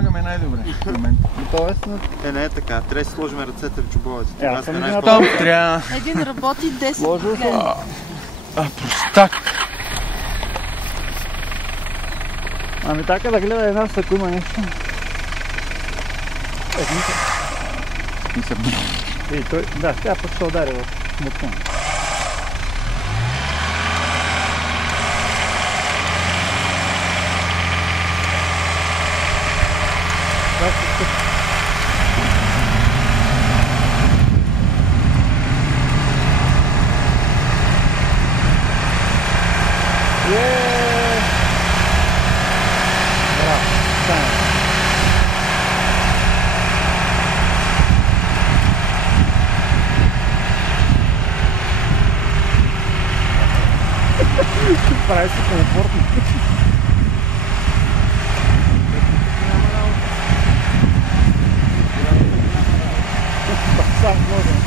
помагаме най-добре в момента. Тоест, не е така. Трябва да си сложим ръцете в чубовете. Аз съм Там трябва... Един работи, 10 Сложил съм. гледа. Простак! Ами така да гледа една, ако има нещо. И той, да, тя пък ще удари в мутна. Прави се комфортно. Сам много.